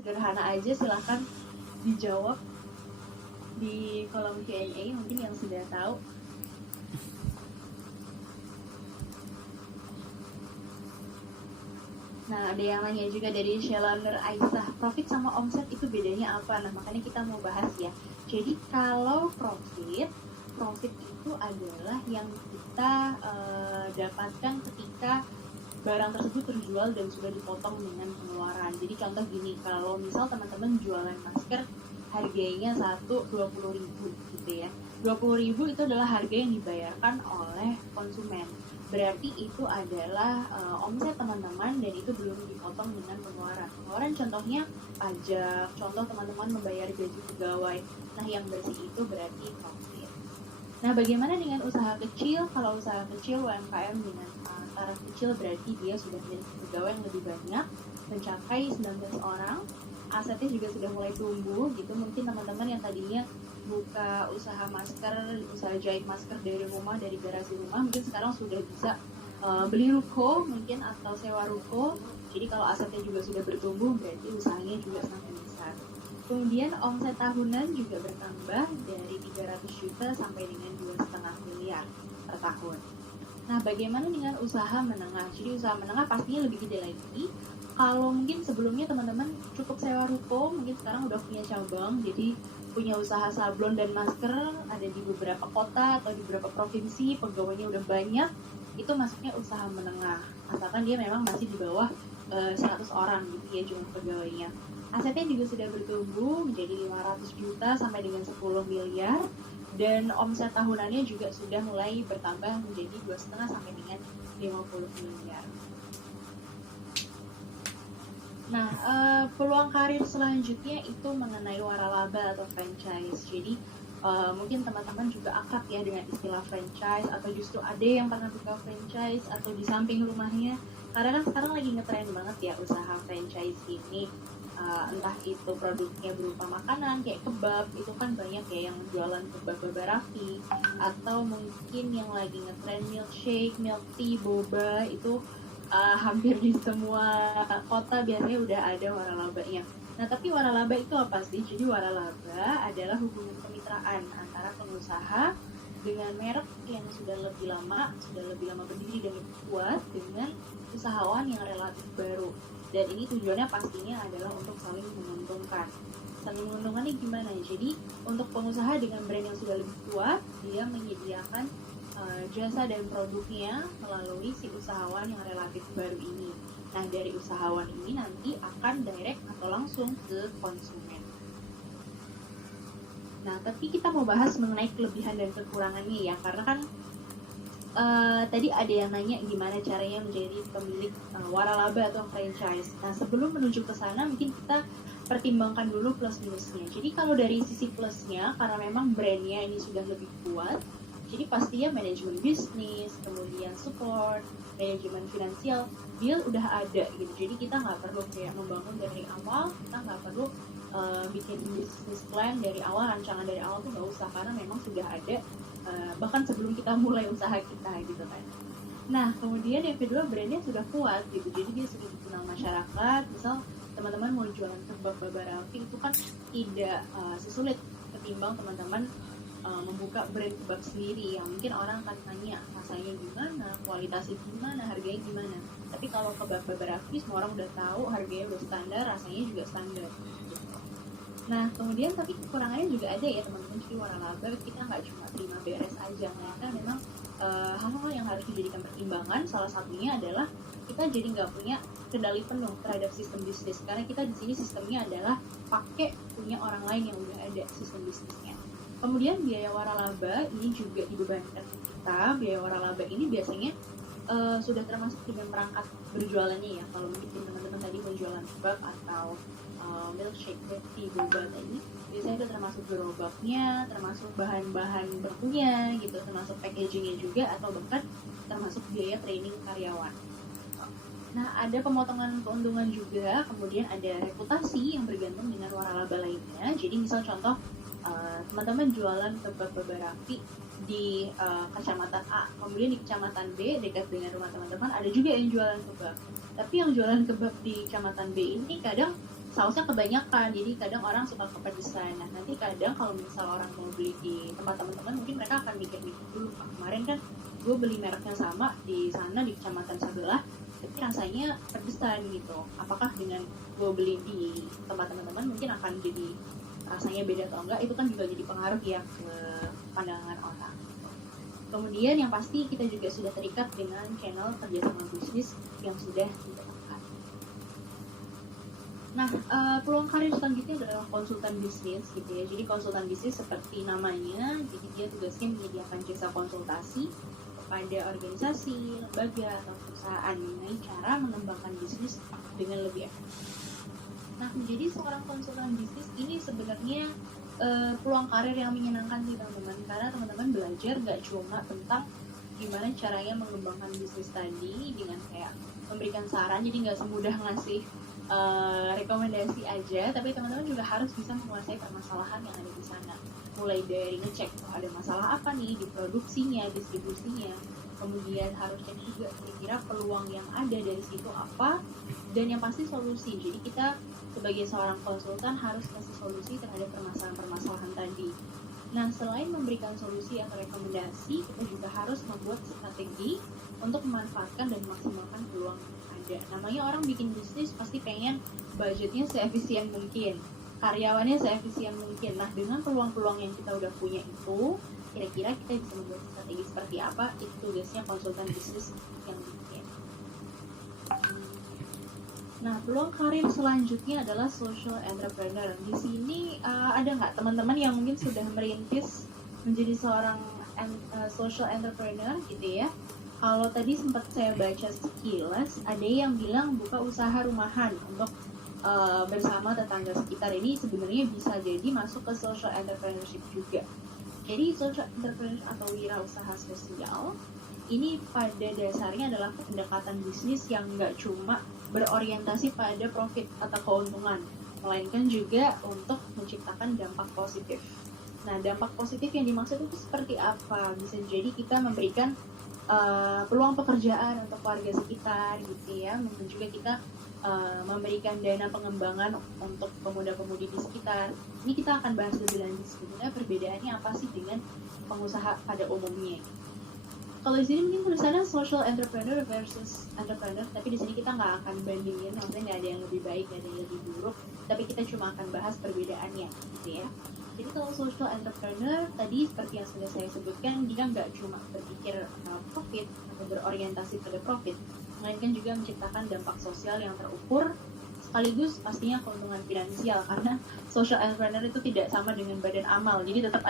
Sederhana aja, silahkan dijawab di kolom Q&A mungkin yang sudah tahu. Nah, ada yang nanya juga dari Shelander Aisyah, profit sama omset itu bedanya apa? Nah, makanya kita mau bahas ya. Jadi kalau profit itu adalah yang kita dapatkan ketika barang tersebut terjual dan sudah dipotong dengan pengeluaran. Jadi contoh gini, kalau misal teman-teman jualan masker harganya 20.000 gitu ya. 20.000 itu adalah harga yang dibayarkan oleh konsumen. Berarti itu adalah omset teman-teman dan itu belum dipotong dengan pengeluaran. Pengeluaran contohnya pajak, contoh teman-teman membayar gaji pegawai. Nah, yang bersih itu berarti profit. Nah, bagaimana dengan usaha kecil? Kalau usaha kecil UMKM dengan taraf kecil berarti dia sudah memiliki pegawai yang lebih banyak, mencapai 19 orang, asetnya juga sudah mulai tumbuh gitu. Mungkin teman-teman yang tadinya buka usaha masker, usaha jahit masker dari rumah, dari garasi rumah, mungkin sekarang sudah bisa beli ruko mungkin atau sewa ruko. Jadi kalau asetnya juga sudah bertumbuh berarti usahanya juga semakin besar. Kemudian omset tahunan juga bertambah dari 300 juta sampai dengan 2,5 miliar per tahun. Nah, bagaimana dengan usaha menengah? Jadi usaha menengah pastinya lebih gede lagi. Kalau mungkin sebelumnya teman-teman cukup sewa ruko, mungkin sekarang udah punya cabang, jadi punya usaha sablon dan masker ada di beberapa kota atau di beberapa provinsi, pegawainya udah banyak, itu masuknya usaha menengah. Asalkan dia memang masih di bawah 100 orang gitu ya jumlah pegawainya. Asetnya juga sudah bertumbuh menjadi 500 juta sampai dengan 10 miliar dan omset tahunannya juga sudah mulai bertambah menjadi 2,5 sampai dengan 50 miliar. Nah, peluang karir selanjutnya itu mengenai waralaba atau franchise. Jadi mungkin teman-teman juga akrab ya dengan istilah franchise, atau justru ada yang pernah buka franchise atau di samping rumahnya. Karena kan sekarang lagi ngetren banget ya usaha franchise ini. Entah itu produknya berupa makanan kayak kebab, itu kan banyak ya yang jualan kebab Babarafi, atau mungkin yang lagi ngetren milkshake, milk tea, boba, itu hampir di semua kota biasanya udah ada waralabanya. Nah, tapi waralaba itu apa sih? Jadi waralaba adalah hubungan kemitraan antara pengusaha dengan merek yang sudah lebih lama berdiri dan lebih kuat dengan usahawan yang relatif baru. Dan ini tujuannya pastinya adalah untuk saling menguntungkan. Saling menguntungkannya gimana? Jadi untuk pengusaha dengan brand yang sudah lebih kuat, dia menyediakan jasa dan produknya melalui si usahawan yang relatif baru ini. Nah, dari usahawan ini nanti akan direct atau langsung ke konsumen. Nah, tapi kita mau bahas mengenai kelebihan dan kekurangannya ya, karena kan tadi ada yang nanya gimana caranya menjadi pemilik waralaba atau franchise. Nah, sebelum menuju ke sana mungkin kita pertimbangkan dulu plus minusnya. Jadi kalau dari sisi plusnya, karena memang brandnya ini sudah lebih kuat, jadi pastinya manajemen bisnis, kemudian support, manajemen finansial, dia udah ada gitu. Jadi kita nggak perlu kayak membangun dari awal, kita nggak perlu bikin bisnis plan dari awal, rancangan dari awal tuh nggak usah, karena memang sudah ada bahkan sebelum kita mulai usaha kita gitu kan. Nah, kemudian yang kedua, brandnya sudah kuat gitu, jadi dia sudah dikenal masyarakat. Misal teman-teman mau jualan kebab Babarafi itu kan tidak sesulit ketimbang teman-teman membuka brand kebab sendiri yang mungkin orang akan tanya rasanya gimana, kualitasnya gimana, harganya gimana. Tapi kalau kebab Babarafi semua orang udah tahu, harganya udah standar, rasanya juga standar gitu. Nah, kemudian tapi kekurangannya juga ada ya teman-teman. Jadi waralaba kita nggak cuma terima beres aja, ternyata memang hal-hal yang harus dijadikan pertimbangan. Salah satunya adalah kita jadi nggak punya kendali penuh terhadap sistem bisnis, karena kita di sini sistemnya adalah pakai punya orang lain yang udah ada sistem bisnisnya. Kemudian biaya waralaba ini juga dibebankan ke kita. Biaya waralaba ini biasanya sudah termasuk dengan perangkat berjualannya ya. Kalau mungkin teman-teman tadi menjualan kebab atau milkshake, tea, boba tadi, biasanya itu termasuk gerobaknya, termasuk bahan-bahan bakunya gitu, termasuk packagingnya juga, atau bahkan termasuk biaya training karyawan. Nah, ada pemotongan keuntungan juga, kemudian ada reputasi yang bergantung dengan waralaba lainnya. Jadi misal contoh, teman-teman jualan kebab Babarafi di kecamatan A, kemudian di kecamatan B dekat dengan rumah teman-teman ada juga yang jualan kebab. Tapi yang jualan kebab di kecamatan B ini kadang sausnya kebanyakan, jadi kadang orang suka kepedesan. Nah nanti kadang kalau misal orang mau beli di tempat teman-teman, mungkin mereka akan mikir-mikir dulu, kemarin kan gue beli mereknya sama di sana di kecamatan sebelah, tapi rasanya pedesan gitu. Apakah dengan gue beli di tempat teman-teman mungkin akan jadi rasanya beda atau enggak? Itu kan juga jadi pengaruh ya ke pandangan orang. Kemudian yang pasti kita juga sudah terikat dengan channel kerjasama bisnis yang sudah ditetapkan. Nah, peluang karir selanjutnya adalah konsultan bisnis gitu ya. Jadi konsultan bisnis seperti namanya, jadi dia tugasnya menyediakan jasa konsultasi kepada organisasi, lembaga, atau perusahaan mengenai cara mengembangkan bisnis dengan lebih efektif. Nah, menjadi seorang konsultan bisnis ini sebenarnya peluang karir yang menyenangkan sih teman-teman, karena teman-teman belajar gak cuma tentang gimana caranya mengembangkan bisnis tadi dengan kayak memberikan saran, jadi nggak semudah ngasih rekomendasi aja, tapi teman-teman juga harus bisa menguasai permasalahan yang ada di sana. Mulai dari ngecek ada masalah apa nih di produksinya, distribusinya, kemudian harus cek juga kira-kira peluang yang ada dari situ apa, dan yang pasti solusi. Jadi kita sebagai seorang konsultan harus kasih solusi terhadap permasalahan-permasalahan tadi. Nah, selain memberikan solusi atau rekomendasi, kita juga harus membuat strategi untuk memanfaatkan dan memaksimalkan peluang ada. Namanya orang bikin bisnis pasti pengen budgetnya seefisien mungkin, karyawannya seefisien mungkin. Nah, dengan peluang-peluang yang kita udah punya itu, kira-kira kita bisa membuat strategi seperti apa? Itu tugasnya konsultan bisnis yang bikin. Nah, peluang karir selanjutnya adalah social entrepreneur. Di sini ada nggak teman-teman yang mungkin sudah merintis menjadi seorang social entrepreneur gitu ya? Kalau tadi sempat saya baca sekilas, ada yang bilang buka usaha rumahan untuk bersama tetangga sekitar. Ini sebenarnya bisa jadi masuk ke social entrepreneurship juga. Jadi social entrepreneur atau wirausaha sosial ini pada dasarnya adalah pendekatan bisnis yang nggak cuma berorientasi pada profit atau keuntungan, melainkan juga untuk menciptakan dampak positif. Nah, dampak positif yang dimaksud itu seperti apa? Bisa jadi kita memberikan peluang pekerjaan untuk warga sekitar gitu ya, mungkin juga kita memberikan dana pengembangan untuk pemuda-pemudi di sekitar. Ini kita akan bahas lebih lanjut sebenarnya perbedaannya apa sih dengan pengusaha pada umumnya. Kalau di sini mungkin tulisannya social entrepreneur versus entrepreneur, tapi di sini kita nggak akan bandingin, maksudnya nggak ada yang lebih baik, nggak ada yang lebih buruk, tapi kita cuma akan bahas perbedaannya, gitu ya. Jadi kalau social entrepreneur tadi seperti yang sudah saya sebutkan, dia nggak cuma berpikir profit atau berorientasi pada profit, melainkan juga menciptakan dampak sosial yang terukur, sekaligus pastinya keuntungan finansial, karena social entrepreneur itu tidak sama dengan badan amal, jadi tetap ada